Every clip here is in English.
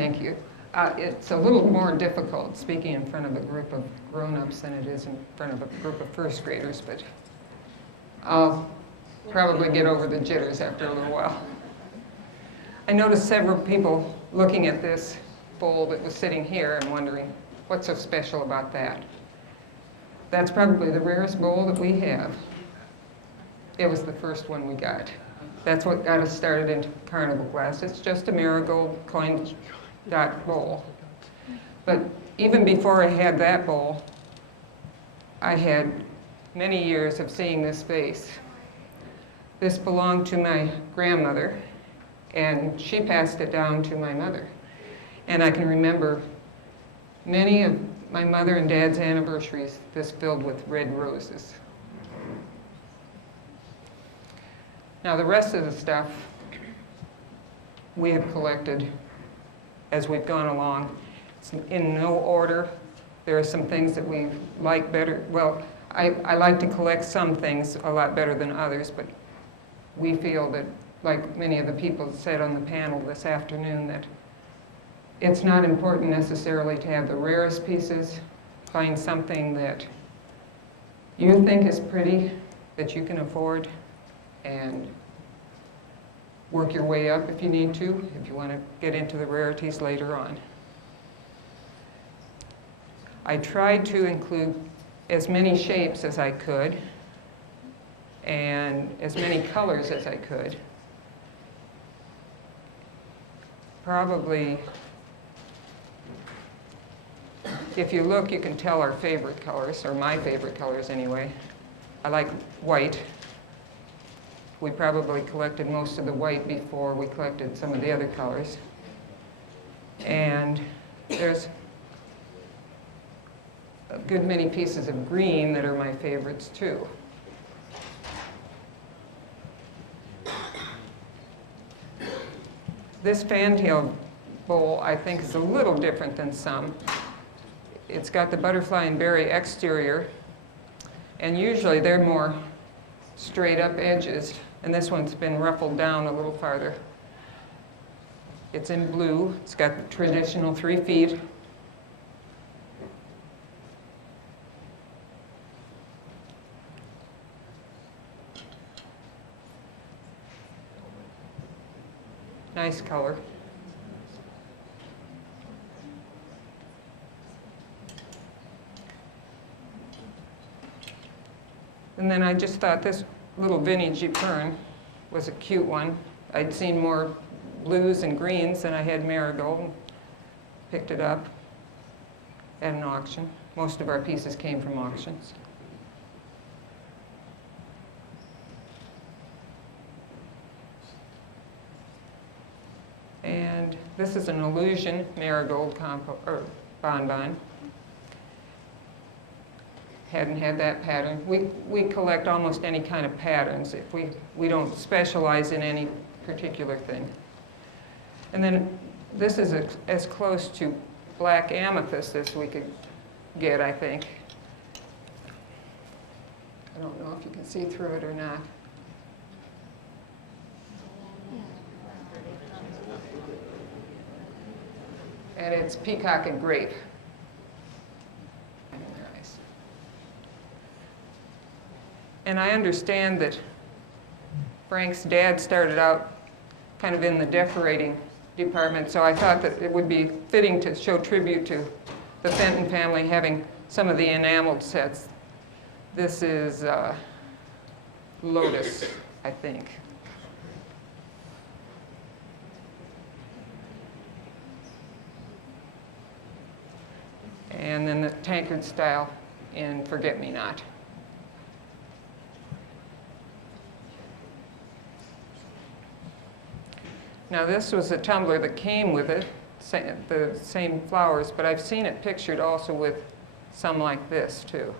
Thank you. It's a little more difficult speaking in front of a group of grown-ups than it is in front of a group of first graders, but I'll probably get over the jitters after a little while. I noticed several people looking at this bowl that was sitting here and wondering, what's so special about that? That's probably the rarest bowl that we have. It was the first one we got. That's what got us started into carnival glass. It's just a marigold coin dot bowl. But even before I had that bowl, I had many years of seeing this vase. This belonged to my grandmother, and she passed it down to my mother. And I can remember many of my mother and dad's anniversaries, this filled with red roses. Now the rest of the stuff we have collected as we've gone along. It's in no order. There are some things that we like better. Well, I like to collect some things a lot better than others, but we feel that, like many of the people said on the panel this afternoon, that it's not important necessarily to have the rarest pieces. Find something that you think is pretty, that you can afford, and work your way up if you need to, if you want to get into the rarities later on. I tried to include as many shapes as I could and as many colors as I could. Probably, if you look, you can tell our favorite colors, or my favorite colors anyway. I like white. We probably collected most of the white before we collected some of the other colors. And there's a good many pieces of green that are my favorites too. This fantail bowl, I think, is a little different than some. It's got the butterfly and berry exterior, and usually they're more straight up edges, and this one's been ruffled down a little farther. It's in blue. It's got the traditional 3 feet. Nice color. And then I just thought this little vintage fern was a cute one. I'd seen more blues and greens than I had marigold, and picked it up at an auction. Most of our pieces came from auctions. And this is an illusion marigold bonbon. Hadn't had that pattern. We collect almost any kind of patterns. If we don't specialize in any particular thing. And then this is as close to black amethyst as we could get, I think. I don't know if you can see through it or not. And it's peacock and grape. And I understand that Frank's dad started out kind of in the decorating department, so I thought that it would be fitting to show tribute to the Fenton family having some of the enameled sets. This is Lotus, I think. And then the tankard style in Forget-Me-Not. Now this was a tumbler that came with it, the same flowers, but I've seen it pictured also with some like this too.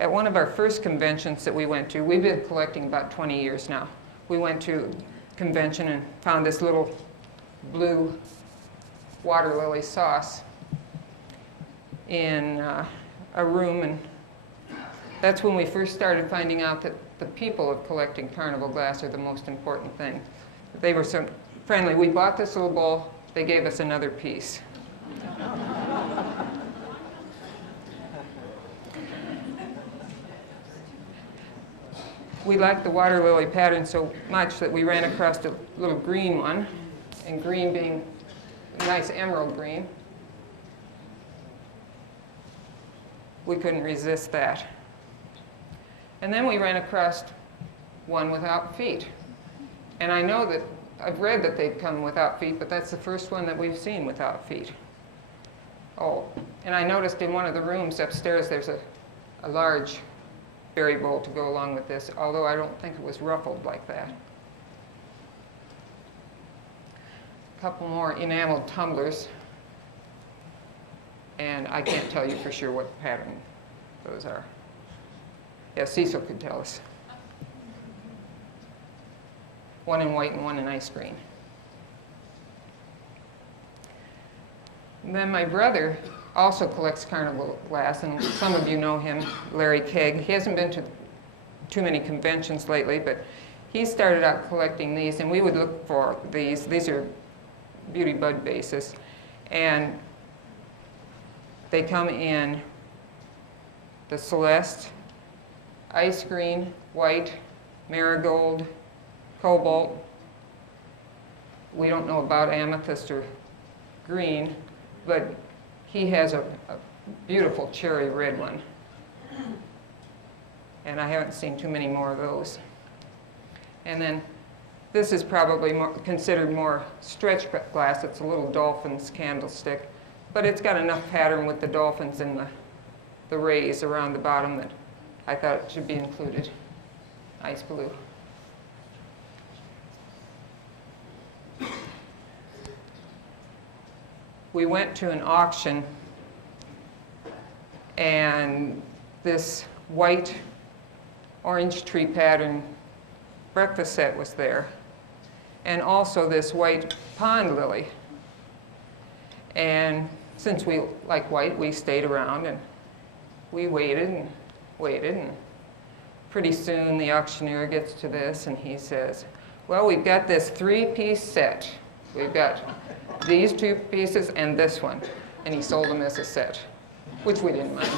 At one of our first conventions that we went to, we've been collecting about 20 years now. We went to a convention and found this little blue water lily sauce in a room, and That's when we first started finding out that the people of collecting carnival glass are the most important thing. They were so friendly. We bought this little bowl. They gave us another piece. We liked the water lily pattern so much that we ran across a little green one, and green being a nice emerald green. We couldn't resist that. And then we ran across one without feet. And I know that, I've read that they'd come without feet, but that's the first one that we've seen without feet. Oh, and I noticed in one of the rooms upstairs there's a large berry bowl to go along with this, although I don't think it was ruffled like that. A couple more enameled tumblers, and I can't tell you for sure what pattern those are. Yeah, Cecil could tell us. One in white and one in ice green. And then my brother also collects carnival glass, and some of you know him, Larry Kegg. He hasn't been to too many conventions lately, but he started out collecting these, and we would look for these. These are beauty bud bases, and they come in the celeste, ice green, white, marigold, cobalt. We don't know about amethyst or green, but he has a beautiful cherry red one. And I haven't seen too many more of those. And then this is probably considered more stretch glass. It's a little dolphin's candlestick, but it's got enough pattern with the dolphins and the rays around the bottom that I thought it should be included. Ice blue. We went to an auction, and this white orange tree pattern breakfast set was there, and also this white pond lily. And since we like white, we stayed around and we waited and waited, and pretty soon the auctioneer gets to this and he says, well, we've got this 3-piece set. We've got these 2 pieces and this one. And he sold them as a set, which we didn't mind.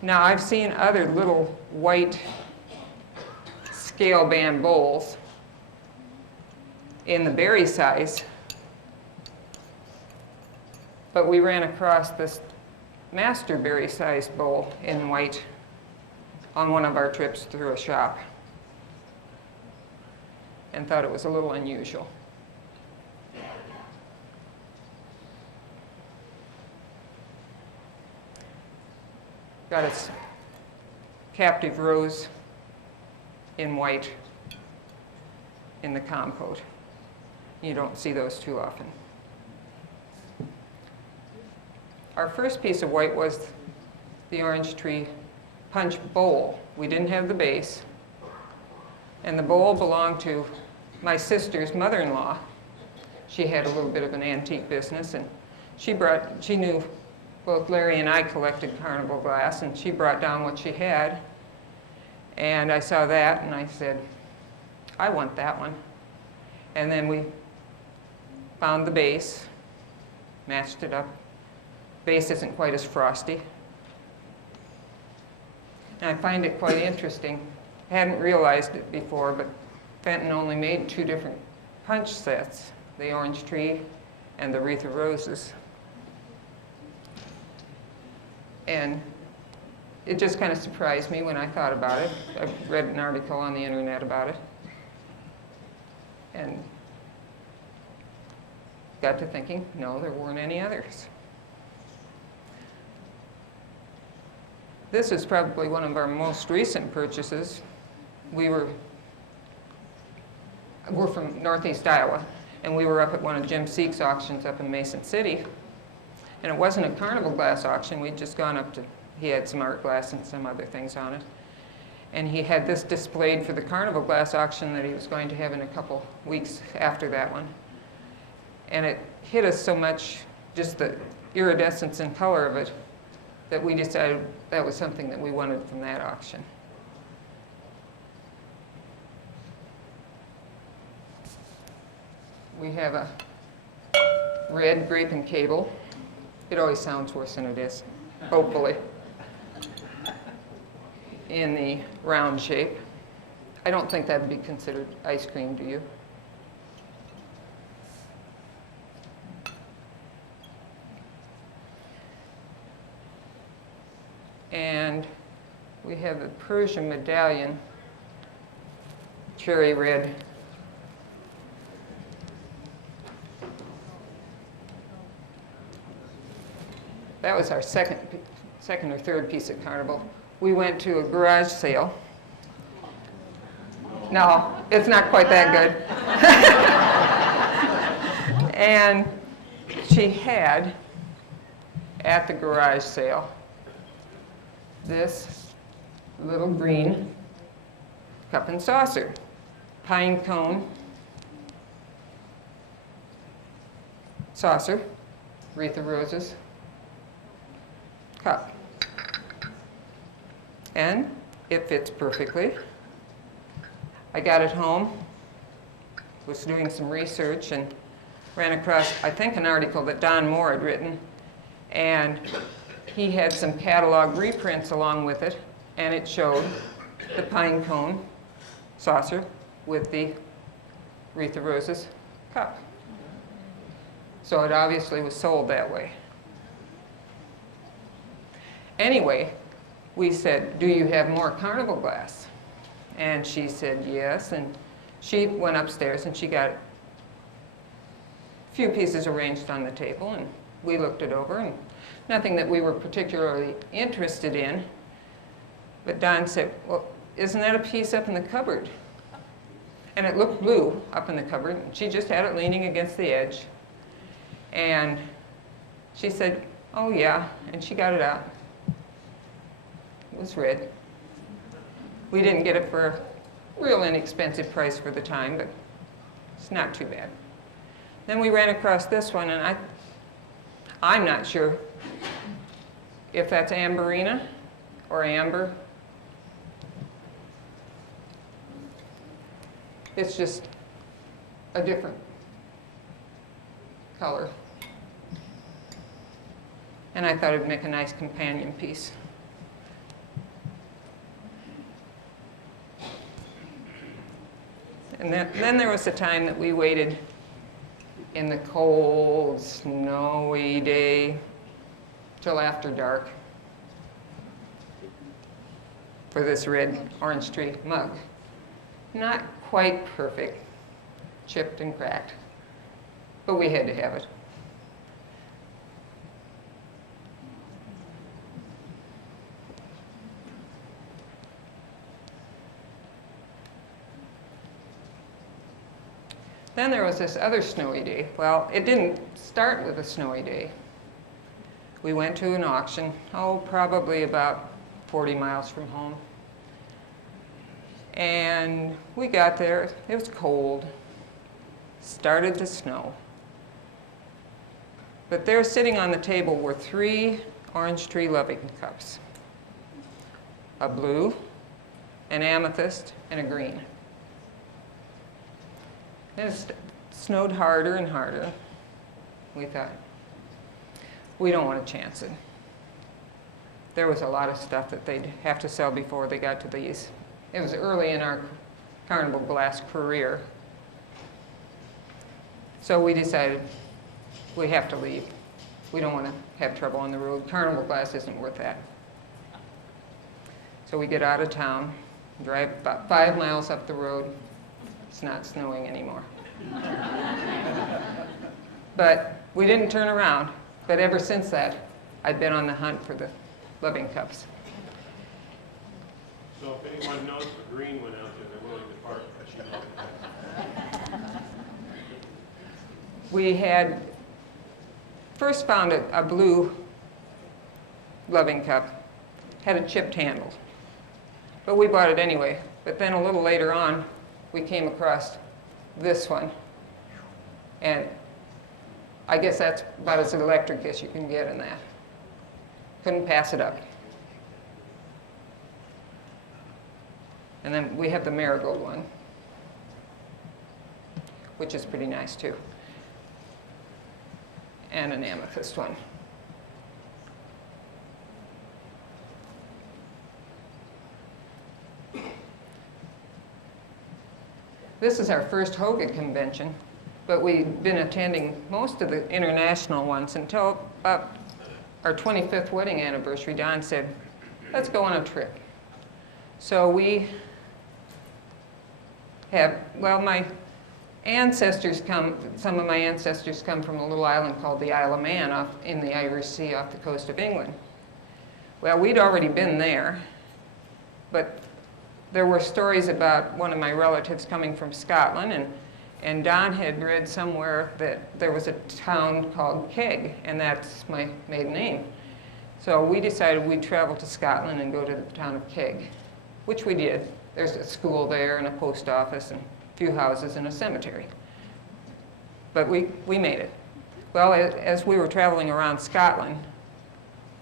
Now, I've seen other little white scale band bowls in the berry size, but we ran across this master berry sized bowl in white on one of our trips through a shop, and thought it was a little unusual. Got its captive rose in white in the compote. You don't see those too often. Our first piece of white was the orange tree punch bowl. We didn't have the base. And the bowl belonged to my sister's mother-in-law. She had a little bit of an antique business, and she knew both Larry and I collected carnival glass, and she brought down what she had. And I saw that, and I said, I want that one. And then we found the base, matched it up. Base isn't quite as frosty. And I find it quite interesting. I hadn't realized it before, but Fenton only made 2 different punch sets, the orange tree and the wreath of roses. And it just kind of surprised me when I thought about it. I read an article on the internet about it, and got to thinking, no, there weren't any others. This is probably one of our most recent purchases. We're from Northeast Iowa, and we were up at one of Jim Seek's auctions up in Mason City. And it wasn't a carnival glass auction. We'd just gone up to, he had some art glass and some other things on it. And he had this displayed for the carnival glass auction that he was going to have in a couple weeks after that one. And it hit us so much, just the iridescence and color of it that we decided that was something that we wanted from that auction. We have a red grape and cable. It always sounds worse than it is, hopefully. In the round shape. I don't think that would be considered ice cream, do you? And we have the Persian medallion, cherry red. That was our second or third piece at Carnival. We went to a garage sale. No, it's not quite that good. And she had, at the garage sale, this little green cup and saucer, pine cone saucer, wreath of roses, cup. And it fits perfectly. I got it home, was doing some research, and ran across, I think, an article that Don Moore had written, and he had some catalog reprints along with it, and it showed the pine cone saucer with the wreath of roses cup. So it obviously was sold that way. Anyway, we said, do you have more Carnival glass? And she said yes, and she went upstairs and she got a few pieces arranged on the table, and we looked it over, and nothing that we were particularly interested in. But Don said, well, isn't that a piece up in the cupboard? And it looked blue up in the cupboard, and she just had it leaning against the edge. And she said, oh yeah, and she got it out. It was red. We didn't get it for a real inexpensive price for the time, but it's not too bad. Then we ran across this one, and I'm not sure if that's amberina or amber. It's just a different color. And I thought it'd make a nice companion piece. And then there was a time that we waited in the cold, snowy day till after dark for this red orange tree mug. Not quite perfect, chipped and cracked, but we had to have it. Then there was this other snowy day. Well, it didn't start with a snowy day. We went to an auction, probably about 40 miles from home. And we got there, it was cold, started to snow. But there sitting on the table were 3 orange tree loving cups. A blue, an amethyst, and a green. And it snowed harder and harder. We thought, we don't want to chance it. There was a lot of stuff that they'd have to sell before they got to these. It was early in our Carnival glass career. So we decided we have to leave. We don't want to have trouble on the road. Carnival glass isn't worth that. So we get out of town, drive about 5 miles up the road. It's not snowing anymore. But we didn't turn around. But ever since that, I've been on the hunt for the loving cups. So if anyone knows the green one out there, they're willing to part, as you know. We had first found a blue loving cup, had a chipped handle. But we bought it anyway. But then a little later on, we came across this one. And I guess that's about as electric as you can get in that. Couldn't pass it up. And then we have the marigold one, which is pretty nice too. And an amethyst one. This is our first Hoga convention, but we've been attending most of the international ones until about our 25th wedding anniversary. Don said, let's go on a trip. So we have, well, my ancestors come, some of my ancestors come from a little island called the Isle of Man off in the Irish Sea off the coast of England. Well, we'd already been there, but there were stories about one of my relatives coming from Scotland, and Don had read somewhere that there was a town called Keg, and that's my maiden name. So we decided we'd travel to Scotland and go to the town of Keg, which we did. There's a school there and a post office and a few houses and a cemetery. But we made it. Well, as we were traveling around Scotland,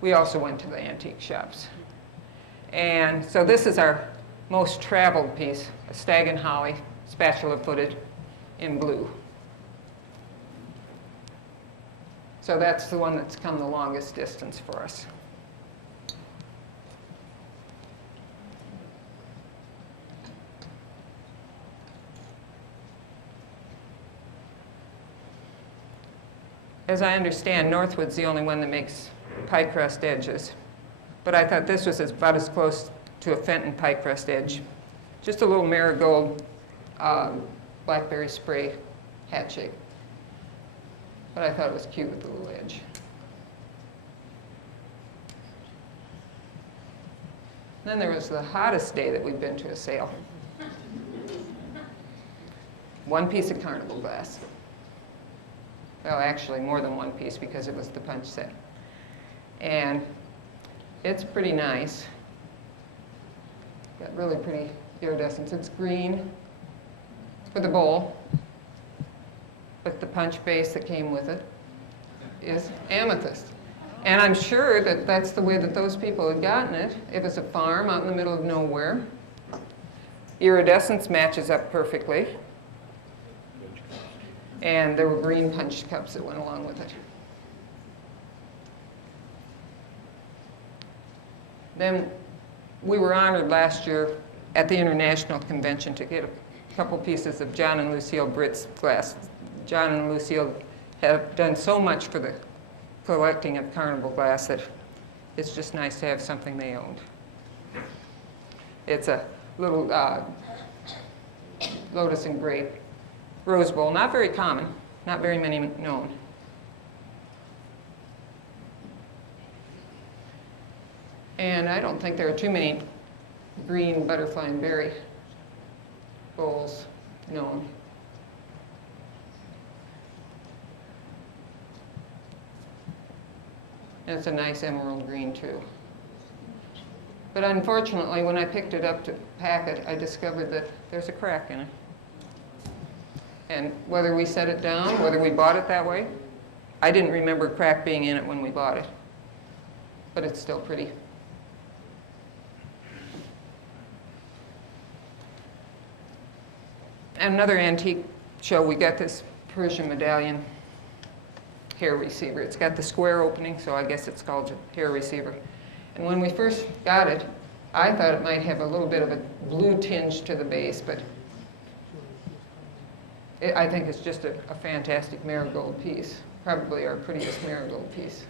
we also went to the antique shops. And so this is our most traveled piece, a stag and holly, spatula-footed in blue. So that's the one that's come the longest distance for us. As I understand, Northwood's the only one that makes pie crust edges. But I thought this was about as close to a Fenton pie crust edge. Just a little marigold blackberry spray hat shape. But I thought it was cute with the little edge. Then there was the hottest day that we've been to a sale. One piece of carnival glass. Well, actually more than one piece because it was the punch set. And it's pretty nice. Got really pretty iridescence. It's green for the bowl, but the punch base that came with it is amethyst. And I'm sure that that's the way that those people had gotten it. It was a farm out in the middle of nowhere. Iridescence matches up perfectly. And there were green punch cups that went along with it. Then we were honored last year at the International Convention to get a couple pieces of John and Lucille Britt's glass. John and Lucille have done so much for the collecting of carnival glass that it's just nice to have something they owned. It's a little lotus and grape rose bowl, not very common, not very many known. And I don't think there are too many green butterfly and berry bowls known. And it's a nice emerald green too. But unfortunately, when I picked it up to pack it, I discovered that there's a crack in it. And whether we set it down, whether we bought it that way, I didn't remember a crack being in it when we bought it. But it's still pretty. At another antique show, we got this Persian medallion hair receiver. It's got the square opening, so I guess it's called a hair receiver. And when we first got it, I thought it might have a little bit of a blue tinge to the base, but I think it's just a fantastic marigold piece, probably our prettiest marigold piece.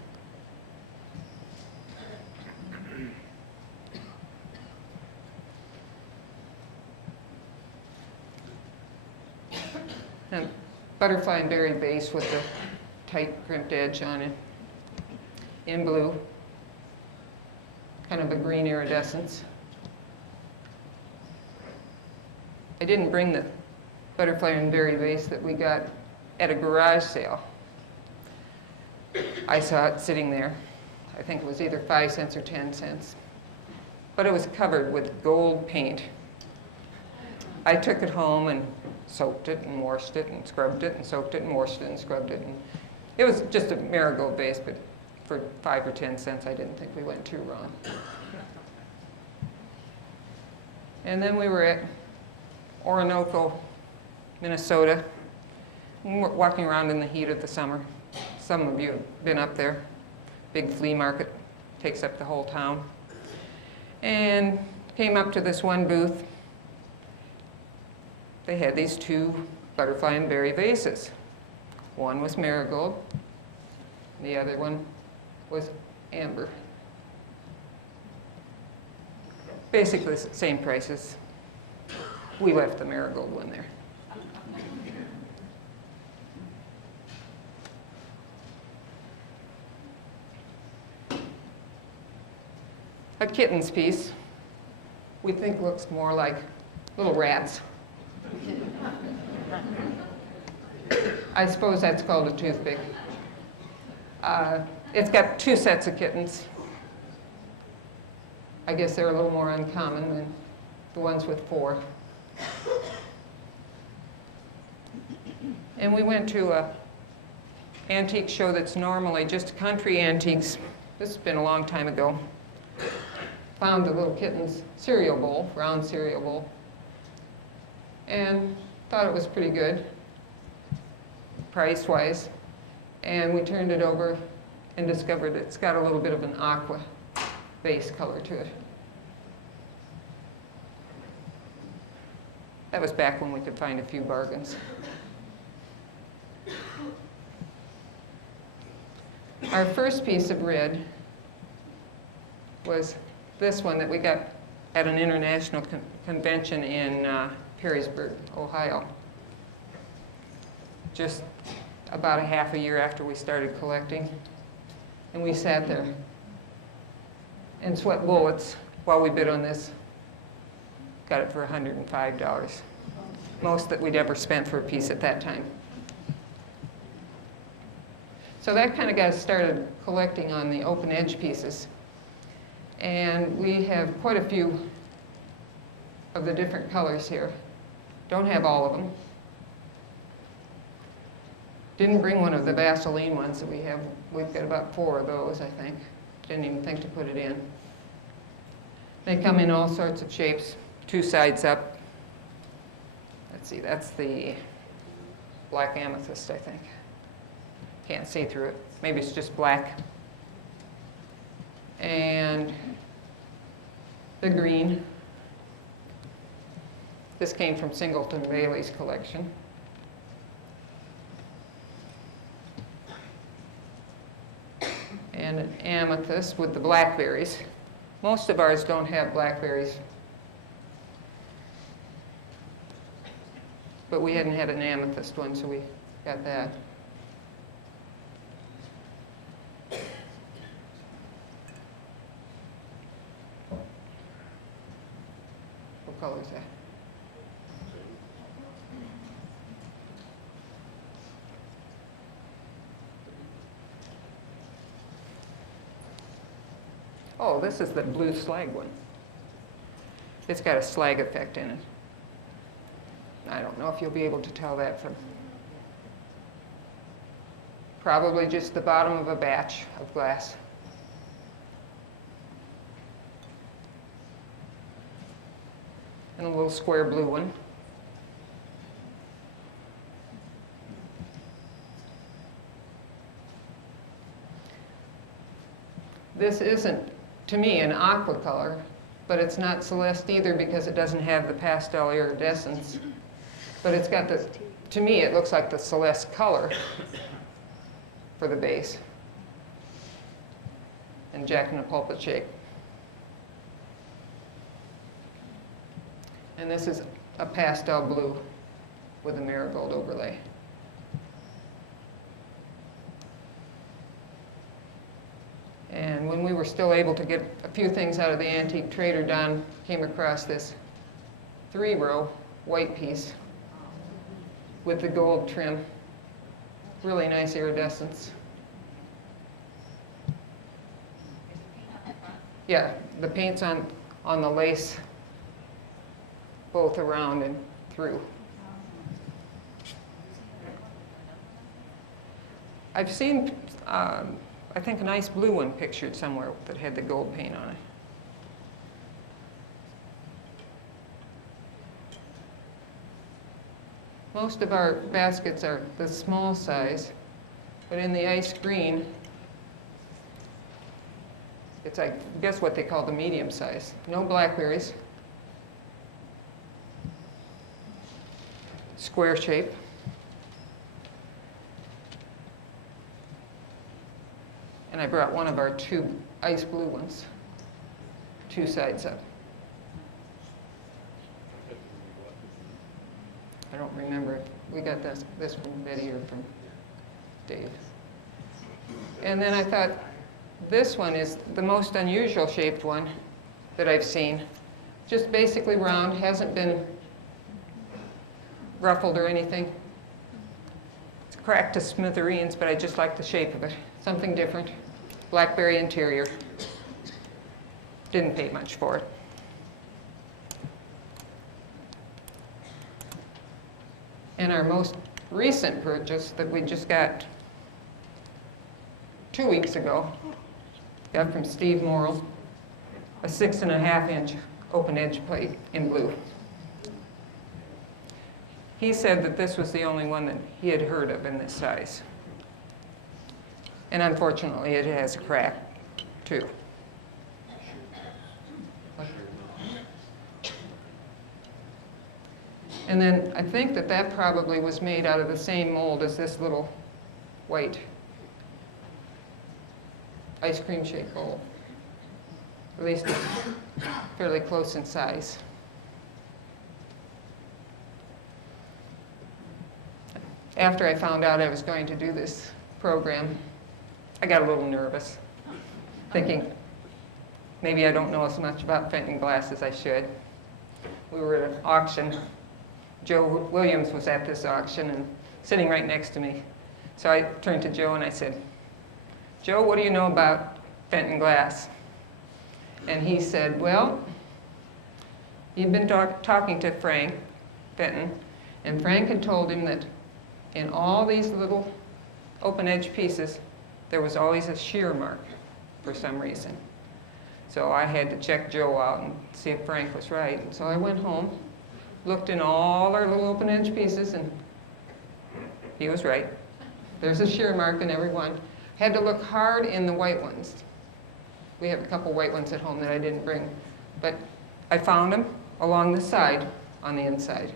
And butterfly and berry base with the tight crimped edge on it in blue, kind of a green iridescence. I didn't bring the butterfly and berry vase that we got at a garage sale. I saw it sitting there. I think it was either 5 cents or 10 cents. But it was covered with gold paint. I took it home and soaked it and washed it and scrubbed it and soaked it and washed it and scrubbed it. And It was just a marigold vase, but for 5 or 10 cents, I didn't think we went too wrong. And then we were at Orinoco, Minnesota, and we're walking around in the heat of the summer. Some of you have been up there. Big flea market takes up the whole town. And came up to this one booth. They had these 2 butterfly and berry vases. One was marigold, the other one was amber. Basically the same prices. We left the marigold one there. A kitten's piece, we think looks more like little rats. I suppose that's called a toothpick. It's got 2 sets of kittens. I guess they're a little more uncommon than the ones with 4. And we went to an antique show that's normally just country antiques. This has been a long time ago. Found the little kitten's cereal bowl, round cereal bowl, and thought it was pretty good, price-wise. And we turned it over and discovered it's got a little bit of an aqua base color to it. That was back when we could find a few bargains. Our first piece of red was this one that we got at an international convention in Perrysburg, Ohio. Just about a half a year after we started collecting. And we sat there and sweat bullets while we bid on this. Got it for $105. Most that we'd ever spent for a piece at that time. So that kind of got us started collecting on the open edge pieces. And we have quite a few of the different colors here. Don't have all of them. Didn't bring one of the Vaseline ones that we have. We've got about 4 of those, I think. Didn't even think to put it in. They come in all sorts of shapes, 2 sides up. Let's see, that's the black amethyst, I think. Can't see through it. Maybe it's just black. And the green. This came from Singleton Bailey's collection. And an amethyst with the blackberries. Most of ours don't have blackberries. But we hadn't had an amethyst one, so we got that. What color is that? Oh, this is the blue slag one. It's got a slag effect in it. I don't know if you'll be able to tell that from probably just the bottom of a batch of glass. And a little square blue one. This isn't, to me, an aqua color, but it's not Celeste either because it doesn't have the pastel iridescence. But it's got the, to me, it looks like the Celeste color for the base. And Jack in the Pulpit shape. And this is a pastel blue with a marigold overlay. And when we were still able to get a few things out of the antique trader, Don came across this 3-row white piece with the gold trim. Really nice iridescence. Yeah, the paint's on the lace, both around and through. I've seen, I think, a nice blue one pictured somewhere that had the gold paint on it. Most of our baskets are the small size, but in the ice green, it's, I guess, what they call the medium size. No blackberries. Square shape. And I brought one of our two ice blue ones, two sides up. I don't remember it. We got this from Betty or from Dave. And then I thought, this one is the most unusual shaped one that I've seen. Just basically round, hasn't been ruffled or anything. It's cracked to smithereens, but I just like the shape of it. Something different. Blackberry interior. Didn't pay much for it. And our most recent purchase that we just got 2 weeks ago, got from Steve Morrill, a 6.5-inch open edge plate in blue. He said that this was the only one that he had heard of in this size. And unfortunately, it has a crack, too. And then I think that that probably was made out of the same mold as this little white ice cream shaped bowl. At least it's fairly close in size. After I found out I was going to do this program, I got a little nervous, thinking maybe I don't know as much about Fenton glass as I should. We were at an auction. Joe Williams was at this auction and sitting right next to me. So I turned to Joe and I said, "Joe, what do you know about Fenton glass?" And he said, "Well, he'd been talking to Frank Fenton, and Frank had told him that in all these little open edge pieces, there was always a shear mark for some reason." So I had to check Joe out and see if Frank was right. And so I went home, looked in all our little open edge pieces, and he was right. There's a shear mark in every one. Had to look hard in the white ones. We have a couple white ones at home that I didn't bring, but I found them along the side on the inside.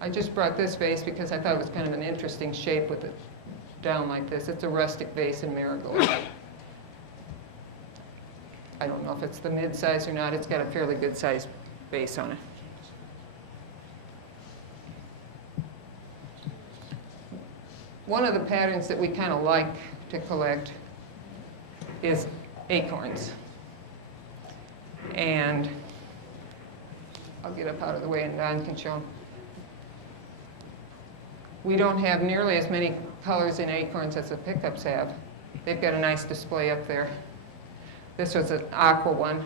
I just brought this vase because I thought it was kind of an interesting shape with it down like this. It's a rustic vase in marigold. I don't know if it's the mid-size or not. It's got a fairly good sized base on it. One of the patterns that we kind of like to collect is acorns. And I'll get up out of the way and Don can show them. We don't have nearly as many colors in acorns as the pickups have. They've got a nice display up there. This was an aqua one,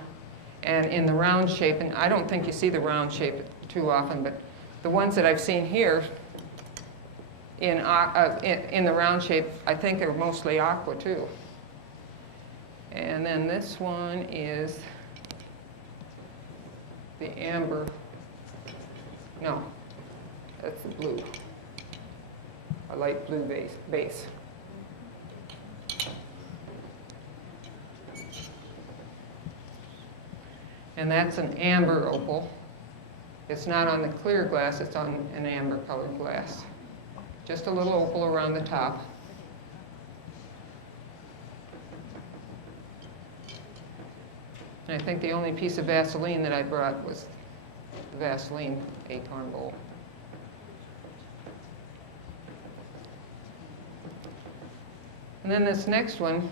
and in the round shape, and I don't think you see the round shape too often, but the ones that I've seen here in the round shape, I think are mostly aqua too. And then this one is the amber. No, that's the blue. A light blue base. And that's an amber opal. It's not on the clear glass, it's on an amber colored glass. Just a little opal around the top. And I think the only piece of Vaseline that I brought was the Vaseline acorn bowl. And then this next one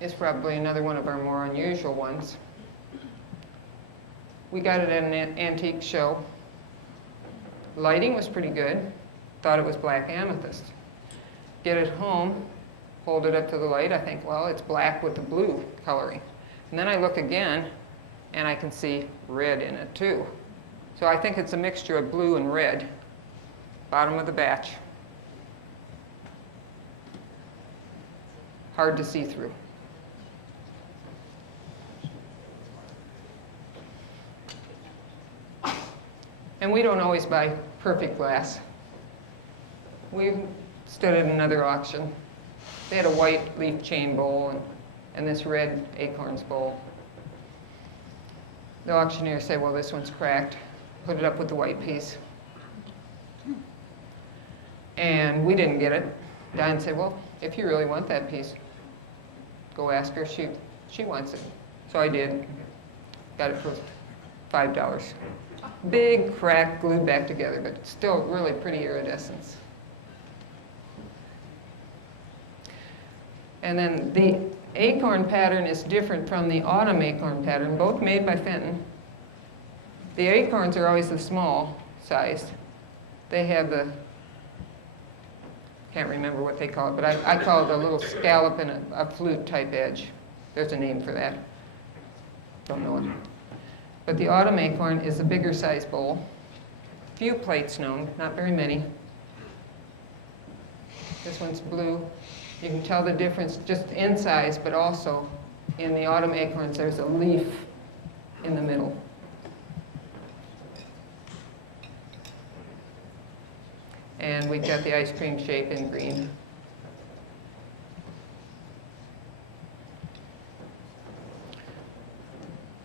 is probably another one of our more unusual ones. We got it at an antique show. Lighting was pretty good. Thought it was black amethyst. Get it home, hold it up to the light. I think, well, it's black with the blue coloring. And then I look again, and I can see red in it too. So I think it's a mixture of blue and red, bottom of the batch. Hard to see through. And we don't always buy perfect glass. We stood at another auction. They had a white leaf chain bowl and this red acorns bowl. The auctioneer said, well, this one's cracked. Put it up with the white piece. And we didn't get it. Don said, well, if you really want that piece, go ask her. She wants it. So I did. Got it for $5. Big crack glued back together, but still really pretty iridescence. And then the acorn pattern is different from the autumn acorn pattern, both made by Fenton. The acorns are always the small sized. They have the, can't remember what they call it, but I call it a little scallop and a flute type edge. There's a name for that. Don't know it. But the autumn acorn is a bigger size bowl. Few plates known, not very many. This one's blue. You can tell the difference just in size, but also in the autumn acorns, there's a leaf in the middle. And we've got the ice cream shape in green.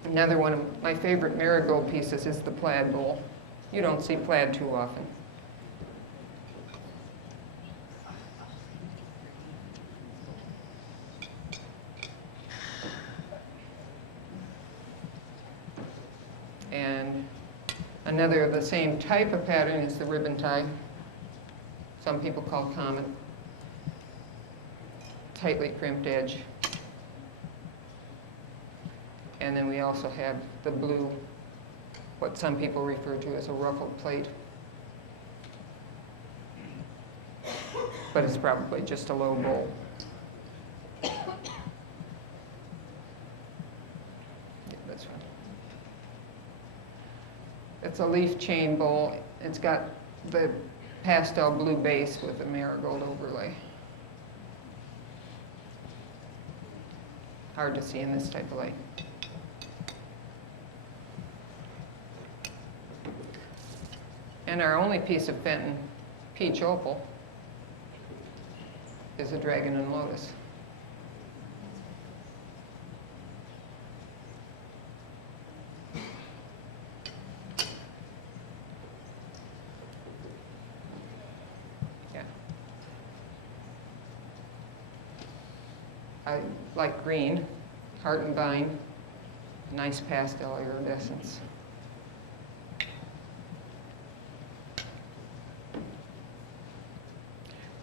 Another one of my favorite marigold pieces is the plaid bowl. You don't see plaid too often. And another of the same type of pattern is the ribbon tie. Some people call common. Tightly crimped edge. And then we also have the blue, what some people refer to as a ruffled plate. But it's probably just a low bowl. Yeah, this one. It's a leaf chain bowl. It's got the pastel blue base with a marigold overlay. Hard to see in this type of light. And our only piece of Fenton peach opal is a dragon and lotus. Yeah. I like green, heart and vine, nice pastel iridescence.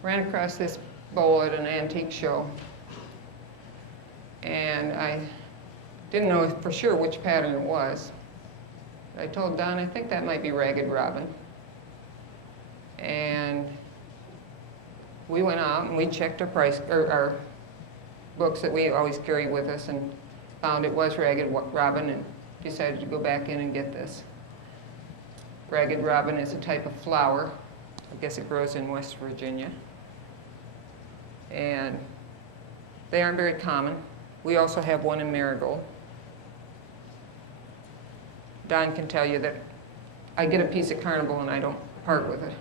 Ran across this bowl at an antique show, and I didn't know for sure which pattern it was. I told Don, I think that might be Ragged Robin. And we went out and we checked our price, or our books that we always carry with us, and found it was Ragged Robin, and decided to go back in and get this. Ragged Robin is a type of flower. I guess it grows in West Virginia. And they aren't very common. We also have one in marigold. Don can tell you that I get a piece at Carnival and I don't part with it.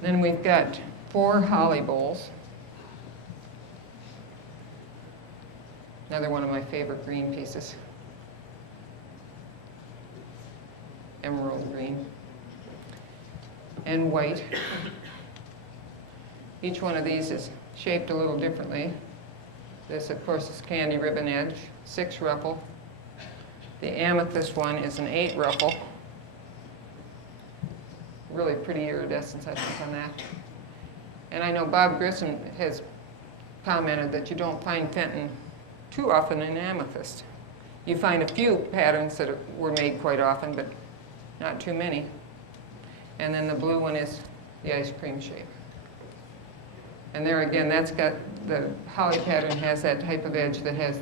Then we've got 4 holly bowls. Another one of my favorite green pieces. Emerald green. And white. Each one of these is shaped a little differently. This, of course, is candy ribbon edge, 6 ruffle. The amethyst one is an 8 ruffle. Really pretty iridescence, I think, on that. And I know Bob Grissom has commented that you don't find Fenton too often in amethyst. You find a few patterns that were made quite often, but not too many. And then the blue one is the ice cream shape. And there again, that's got, the holly pattern has that type of edge that has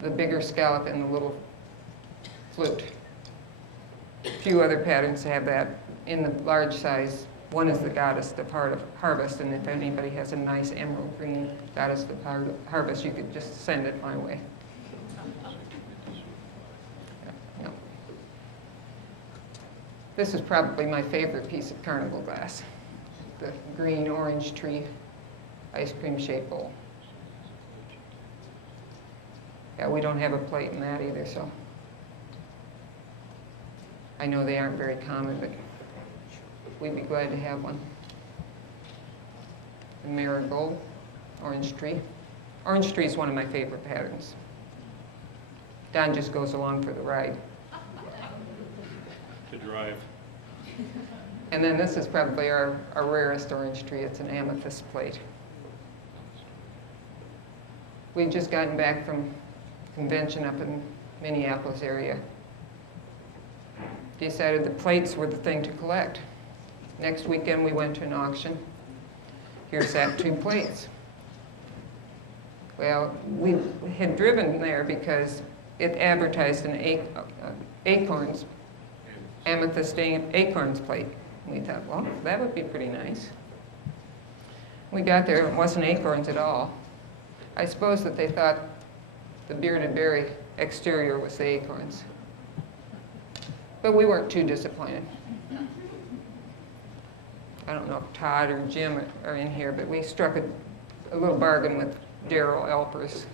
the bigger scallop and the little flute. A few other patterns have that in the large size. One is the Goddess of Harvest, and if anybody has a nice emerald green Goddess of Harvest, you could just send it my way. Yeah. This is probably my favorite piece of carnival glass, the green orange tree ice cream shaped bowl. Yeah, we don't have a plate in that either, so I know they aren't very common, but we'd be glad to have one. The marigold, orange tree. Orange tree is one of my favorite patterns. Don just goes along for the ride. To drive. And then this is probably our rarest orange tree. It's an amethyst plate. We've just gotten back from convention up in Minneapolis area. Decided the plates were the thing to collect. Next weekend we went to an auction. Here sat 2 plates. Well, we had driven there because it advertised an acorns, amethyst acorns plate. We thought, well, that would be pretty nice. We got there, it wasn't acorns at all. I suppose that they thought the bearded berry exterior was the acorns. But we weren't too disappointed. I don't know if Todd or Jim are in here, but we struck a little bargain with Daryl Elpers.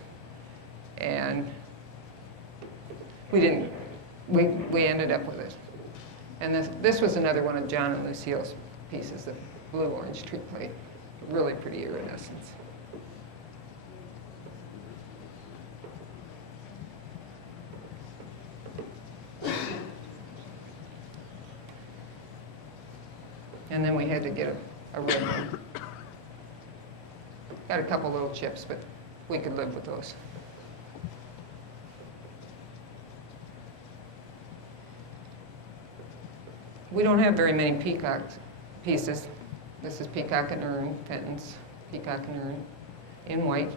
And we ended up with it. And this was another one of John and Lucille's pieces, the blue orange tree plate. Really pretty iridescence. And then we had to get a red one. Got a couple little chips, but we could live with those. We don't have very many peacock pieces. This is peacock and urn, Fenton's peacock and urn, in white.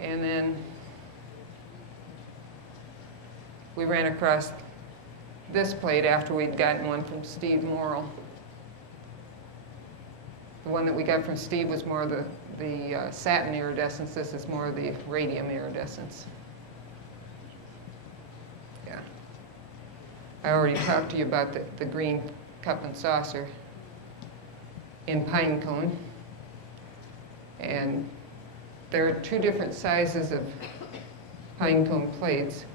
And then we ran across this plate after we'd gotten one from Steve Morrill. The one that we got from Steve was more the satin iridescence. This is more the radium iridescence. Yeah. I already talked to you about the green cup and saucer in pine cone. And there are 2 different sizes of pine cone plates.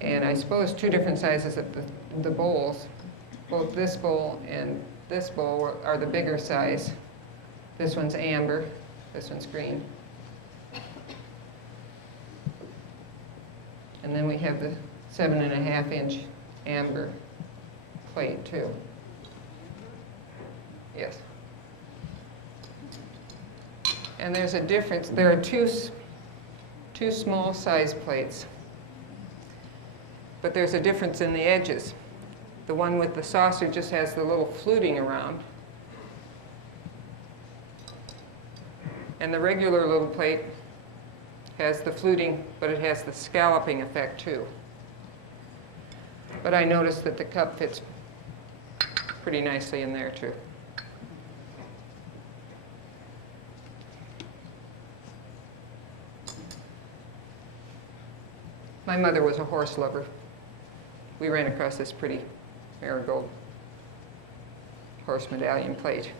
And I suppose 2 different sizes of the bowls. Both this bowl and this bowl are the bigger size. This one's amber, this one's green. And then we have the 7.5-inch amber plate too. Yes. And there's a difference. There are two small size plates. But there's a difference in the edges. The one with the saucer just has the little fluting around. And the regular little plate has the fluting, but it has the scalloping effect too. But I noticed that the cup fits pretty nicely in there too. My mother was a horse lover. We ran across this pretty marigold horse medallion plate.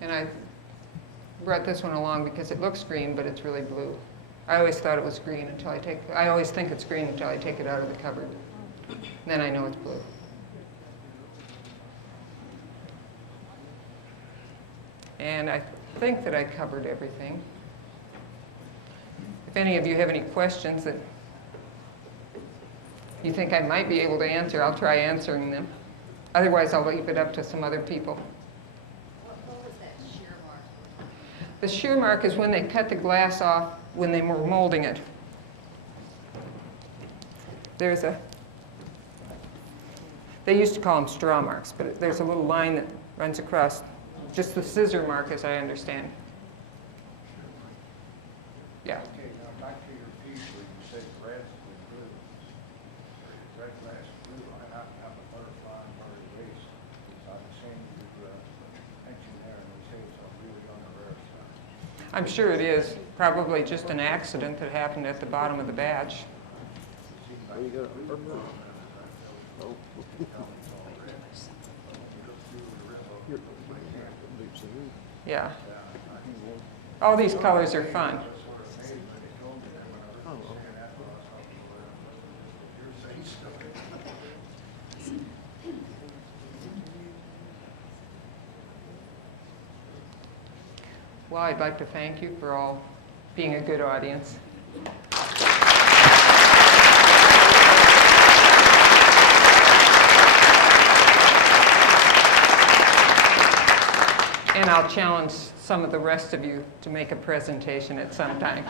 And I brought this one along because it looks green, but it's really blue. I always thought it was green until I always think it's green until I take it out of the cupboard. Then I know it's blue. And I think that I covered everything. If any of you have any questions that you think I might be able to answer, I'll try answering them. Otherwise, I'll leave it up to some other people. What was that shear mark? The shear mark is when they cut the glass off when they were molding it. They used to call them straw marks, but there's a little line that runs across, just the scissor mark as I understand. Yeah. Okay, now back to your piece where you said red with blue. Red, grass, blue, I happen to have a butterfly on my waist. So I'm saying you mentioned there, and they say it's really on the rare side. I'm sure it is. Probably just an accident that happened at the bottom of the batch. Yeah. All these colors are fun. Well, I'd like to thank you for all being a good audience. And I'll challenge some of the rest of you to make a presentation at some time.